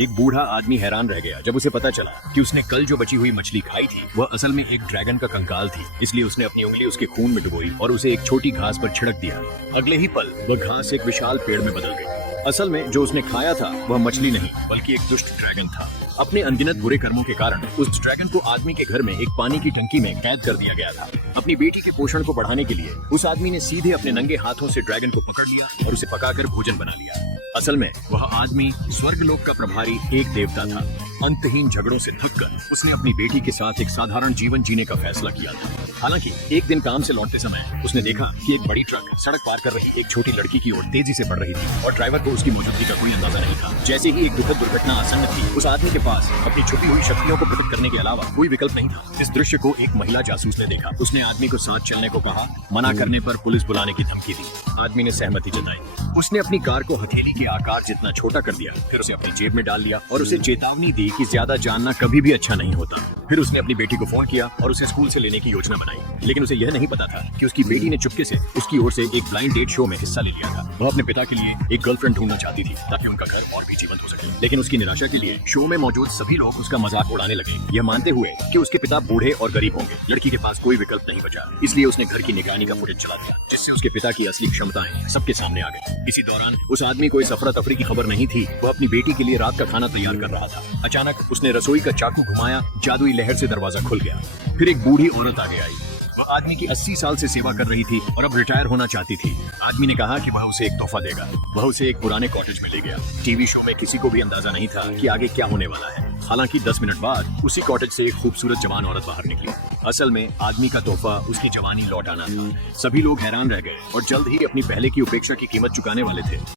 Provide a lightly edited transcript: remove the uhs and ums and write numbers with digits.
एक बूढ़ा आदमी हैरान रह गया जब उसे पता चला कि उसने कल जो बची हुई मछली खाई थी वह असल में एक ड्रैगन का कंकाल थी। इसलिए उसने अपनी उंगली उसके खून में डुबोई और उसे एक छोटी घास पर छिड़क दिया। अगले ही पल वह घास एक विशाल पेड़ में बदल गई। असल में जो उसने खाया था वह मछली नहीं बल्कि एक दुष्ट ड्रैगन था। अपने अनगिनत बुरे कर्मों के कारण उस ड्रैगन को आदमी के घर में एक पानी की टंकी में कैद कर दिया गया था। अपनी बेटी के पोषण को बढ़ाने के लिए उस आदमी ने सीधे अपने नंगे हाथों से ड्रैगन को पकड़ लिया और उसे पकाकर भोजन बना लिया। असल में वह आदमी स्वर्गलोक का प्रभारी एक देवता था। अंतहीन झगड़ों से थककर उसने अपनी बेटी के साथ एक साधारण जीवन जीने का फैसला किया था। हालांकि एक दिन काम से लौटते समय उसने देखा कि एक बड़ी ट्रक सड़क पार कर रही एक छोटी लड़की की ओर तेजी से बढ़ रही थी और ड्राइवर को उसकी मौजूदगी का कोई अंदाजा नहीं था। जैसे ही एक दुखद दुर्घटना आसन्न थी, उस आदमी के पास अपनी छुपी हुई शक्तियों को प्रकट करने के अलावा कोई विकल्प नहीं था। इस दृश्य को एक महिला जासूस ने देखा। उसने आदमी को साथ चलने को कहा। मना करने पर पुलिस बुलाने की धमकी दी। आदमी ने सहमति जताई। उसने अपनी कार को हथेली के आकार जितना छोटा कर दिया, फिर उसे अपनी जेब में डाल लिया और उसे चेतावनी दी कि ज्यादा जानना कभी भी अच्छा नहीं होता। फिर उसने अपनी बेटी को फोन किया और उसे स्कूल से लेने की योजना बनाई। लेकिन उसे यह नहीं पता था कि उसकी बेटी ने चुपके से उसकी ओर से एक ब्लाइंड डेट शो में हिस्सा ले लिया था। वह अपने पिता के लिए एक गर्लफ्रेंड ढूंढना चाहती थी ताकि उनका घर और भी जीवंत हो सके। लेकिन उसकी निराशा के लिए शो में मौजूद सभी लोग उसका मजाक उड़ाने लगे, यह मानते हुए कि उसके पिता बूढ़े और गरीब होंगे। लड़की के पास कोई विकल्प नहीं बचा, इसलिए उसने घर की निगरानी का फुटेज चला दिया, जिससे उसके पिता की असली क्षमताएं सबके सामने आ गई। इसी दौरान उस आदमी को इस अफरा तफरी की खबर नहीं थी। वह अपनी बेटी के लिए रात का खाना तैयार कर रहा था। अचानक उसने रसोई का चाकू घुमाया, जादुई लहर से दरवाजा खुल गया। फिर एक बूढ़ी औरत आगे आई। वह आदमी की 80 साल से सेवा कर रही थी और अब रिटायर होना चाहती थी। आदमी ने कहा कि वह उसे एक तोहफा देगा। वह उसे एक पुराने कॉटेज में ले गया। टीवी शो में किसी को भी अंदाजा नहीं था कि आगे क्या होने वाला है। हालांकि 10 मिनट बाद उसी कॉटेज से एक खूबसूरत जवान औरत बाहर निकली। असल में आदमी का तोहफा उसकी जवानी लौटाना था। सभी लोग हैरान रह गए और जल्द ही अपनी पहले की उपेक्षा की कीमत चुकाने वाले थे।